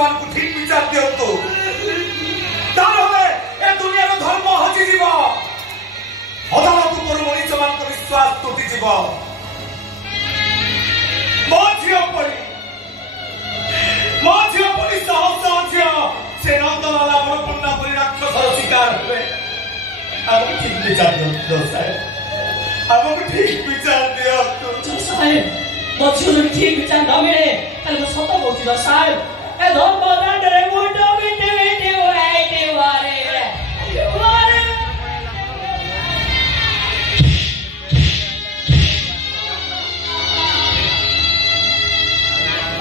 मान को ठीक विचार दियंतु तारले ए दुनिया धर्म हजि जीव अदालत पर मनीष मान को विश्वास टूटी जीव मो झियो पड़ी साहस झियो से नंदलाला मनपूर्ण करी राक्षसर शिकार हुए हमको ठीक विचार दियंतु साहेब हमको ठीक विचार दियंतु साहेब मछुर ठीक विचार न मिले ताले सत बोलती न साहेब ए धर्म दांड रे मुंडो बिटे बिटे ओए वारे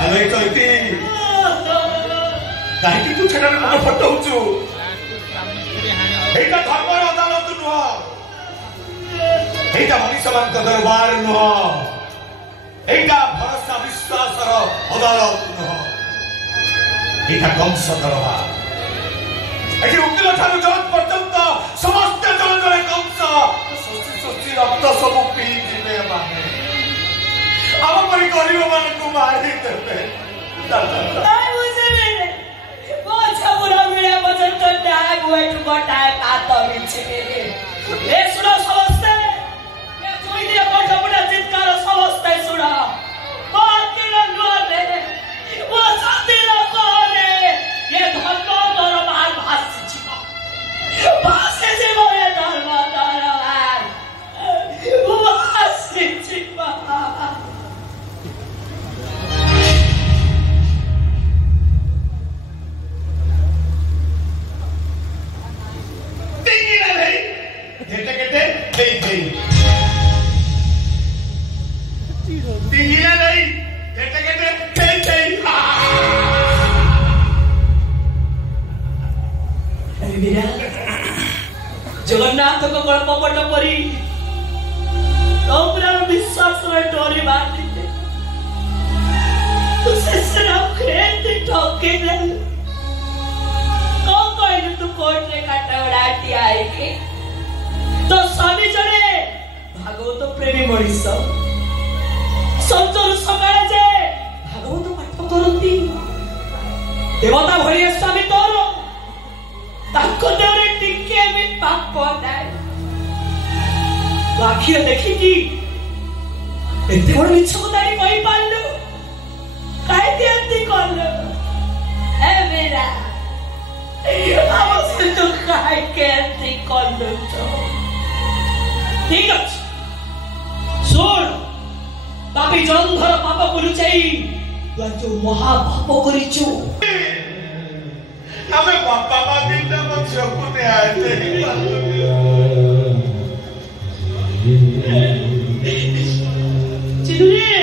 अरे कहती काहे कि तू छडा मन फटौछु एटा धर्म अदालत नुह एटा मनीष मान का दरबार नुह एटा भरोसा विश्वास अदालत नुह एटा कंस दरबार एटी उकिल ठानु जज पर्यंत समस्त जन जने कंस सोची रक्त सब पी जिवे माने हम परि गरीब मान को मारी देबे ताई मुझे मेरे वो छबुरा मिले वजन तो डाग वेट बटाए कातो बिछे ए सुनो समस्त ए कोई दिया कोठा बुढ़ा चित्कार समस्त सुना बाकी न रे वो साथी कोने ये धर्म दरबार भासी छिपा भासे जे मोए धर्म दरबार वो भासी छिपा टिंगिला नहीं गेटे गेटे दे टिंगिला नहीं गेटे गेटे दे मेरा जगन्नाथ को गल्प पट परी तो पूरा विश्वास रे डोरी मार दीते तू से सिर्फ खेत ठोके दे को कोई तू कोर्ट रे काटा उड़ाटी आई के तो स्वामी जने भागवत प्रेमी मनीष संतोर सकाळे जे भागवत पाठ करती देवता भरी स्वामी तोर ताको देवरे टिके भी पाप नाय बाकी देखी कि एते बड़ मिछ कोतारी कहि पालु काय दियंती करलो ए मेरा आवस तो काय केंती करलो तो ठीक अछि सुन पापी जंधर पाप करू चाहि तू जो महा पाप करिछु हमें पापा माबिंदा मछो कुने आते चिनुरे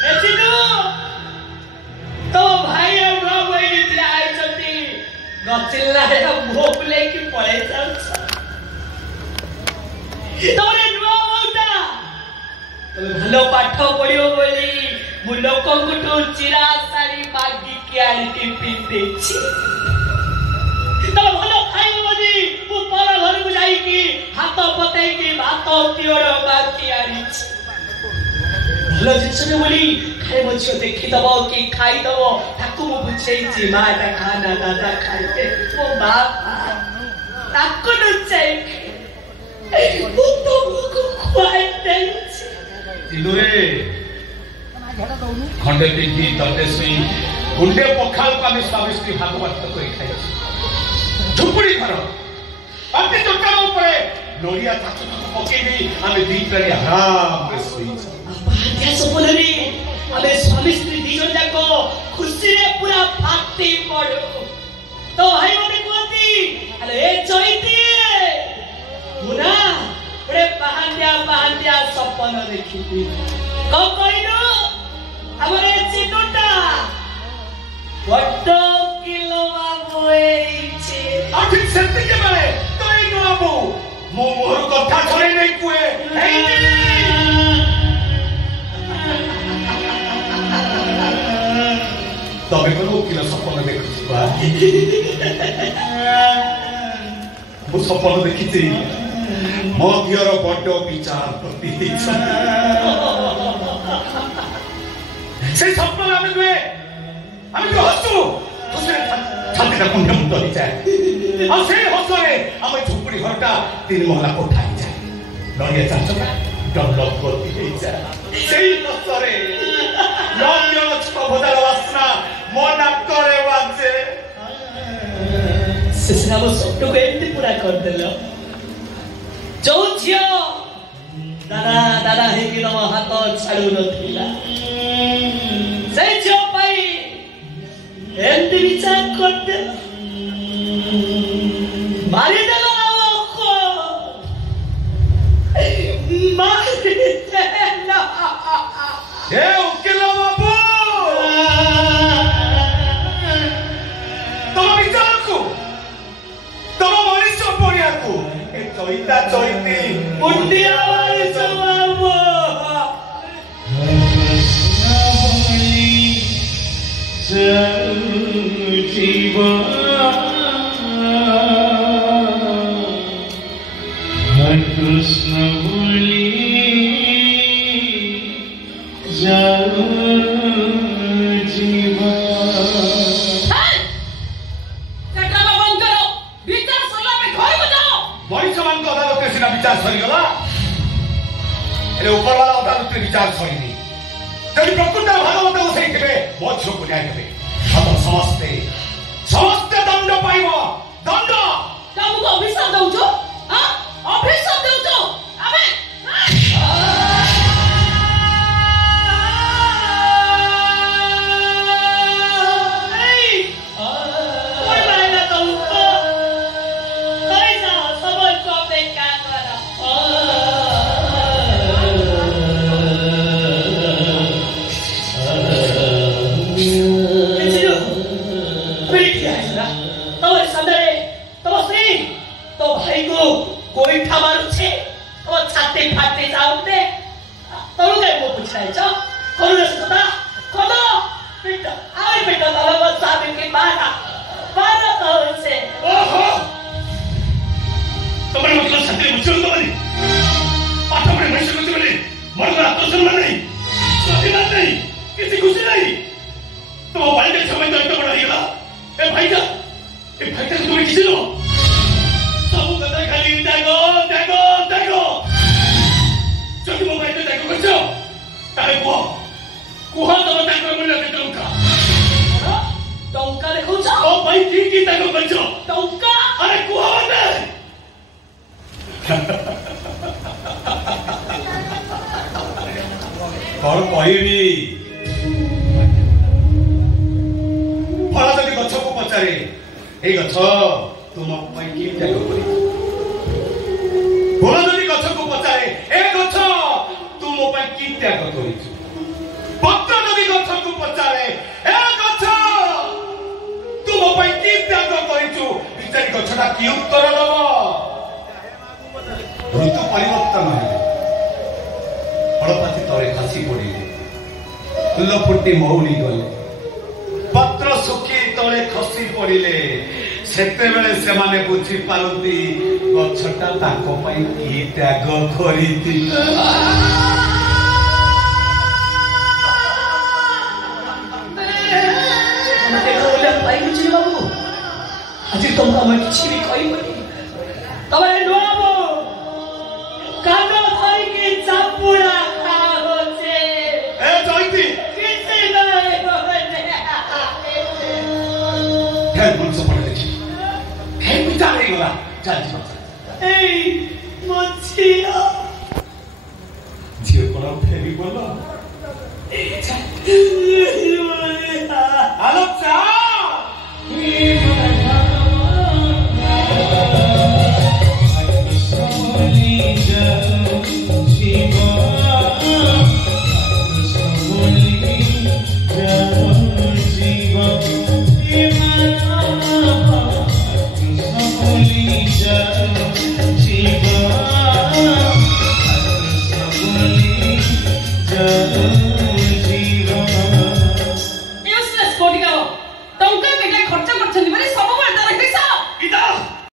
ए चिनु तो भाई और भाई इतने आए चलती गचिल्ला है भोप लेके पड़े चल तोरे नुआ होता तो भलो पाठ पढ़ियो बोली मु लोकन को चिरा सारी मागी के आनी पिंदे छी तो भलो खाई बोली मु पर घर को जाई की हाथ पतई की भात तियोर बाकी आनी छी भलो जिसने बोली खाए मछियो देखि दबो की खाई दबो ताकू मु बुझे छी माटा खाना दादा खाइते ओ बाप ताकू न चाहि वो तो को खुआई नहीं छी तिलुरे खंडे पिंडी तटे सुई गुंडे पखाल को आमे स्वादिष्ट भागवत करी खाइ झुपड़ी घर अति चट्टान ऊपर नोरिया चाचू पके दी आमे दीपरे आराम से सोई बात्या सपनरी आमे स्वामी स्त्री दिजन जाको खुशी रे पूरा फाटी पड़ो तो भाई मने कोती अरे ए चोइती मुना रे पहांडिया सपन देखि को कइनो हमरे चिनुटा वड्डो किलो बाबू एइछे आखिर सेति के बेले तोई नो बाबू मो मोर कथा छरे नै कुए तबे कोन उकिल सपन देखुछ बा मो सपन देखिते मो दियर बड्डो विचार प्रति সেই স্বপ্নরে আমি নুয়ে আমি তো হসু হসরে ছাতিটা কুণ্ঠে মুক্ত হয়ে যায় আর সেই হসরে আমার ঝুপড়ি ঘরটা 3 মহলা কোঠা হয়ে যায় নড়িয়া চাচকা ডেভেলপ করতে হয়ে যায় সেই হসরে রঙিন ছবদার বাসনা মন করে বাজে ସେସିନା ମୋ ସ୍ୱପ୍ନକୁ ଏମିତି ପୁରା କରିଦେଲ ଯୋଉ ଝିଅ ଦାଦା ଦାଦା ହେଇକି ତମ ହାତ ଛାଡୁ ନଥିଲା ସେଇ ଝିଅ ପାଇଁ ଏମିତି ବିଚାର କରିଦେଲ ମାରିଦେଲ ମାରିଦେଲ ଏ ଉକିଲ ବାବୁ ତମ ବିଚାରକୁ ତମ ମଣିଷ ପଡ଼ିଆକୁ ଏ ଚଇତା ଚଇତି ମୁଣ୍ଡିଆ ମାରିଛ ବାବୁ কৃষ্ণ বলি विचार सरीगला उपरवाला अदालत विचार सरीनी जदि प्रकृत भागवत बसैथे मो झील को न्याय देवे हम समस्ते समस्ते दंड पाइब दंड तुमको अभिशाप दउछो हां अभिशाप दउछो आबे गोईठा मारुछे तो छाते फाटे जाउते तळु काय मो पुछायचो करू न सता कोदो पिट आइ पिट तलव साबे के बारा बारा तळसे ओहो तुम्हारे मतलब छाते मुझे तो नहीं पाठ पढ़े नहीं सकते बने मन का आत्मसम्मान नहीं स्वाभिमान नहीं किसी खुशी नहीं तो भाई के समय तो इतना बड़ा हिला ए भाई का तुम्हें किसी लो सब कथा खाली देखो देखो देखो जब मोबाइल में देखो बच्चों अरे वो कुहा तो देखो मुझे टंका टंका देखो जा ओ भाई की देखो बच्चों टंका अरे कुहा बंदे कौन कहबी फल जदि गछ को पचारे ए गछ तुम की त्याग करी फल जदि गछ को पचारे ए गछ तुम की त्याग करी पत्र जदि गछ को पचारे ए गछ तुम की त्याग करी विचारी गछटा की उत्तर दब ऋतु परिवर्तन है फलपाती तले खसी पड़े फूल फुटी मौली गले पत्र सुखी तले खसी पड़े सेतेबेले सेमाने बुझी पारती गछटा ताको पई की त्याग करिति मते कोला पाई बुझी बाबू आज तुमका मैं किछि भी कहि पड़ी तबे नोबो कानो थई के चापुड़ा खाओ छे ए जयती किछि नहीं होने हेल मन से पड़े देखी हे पिता नहीं गला चल ए मोचिया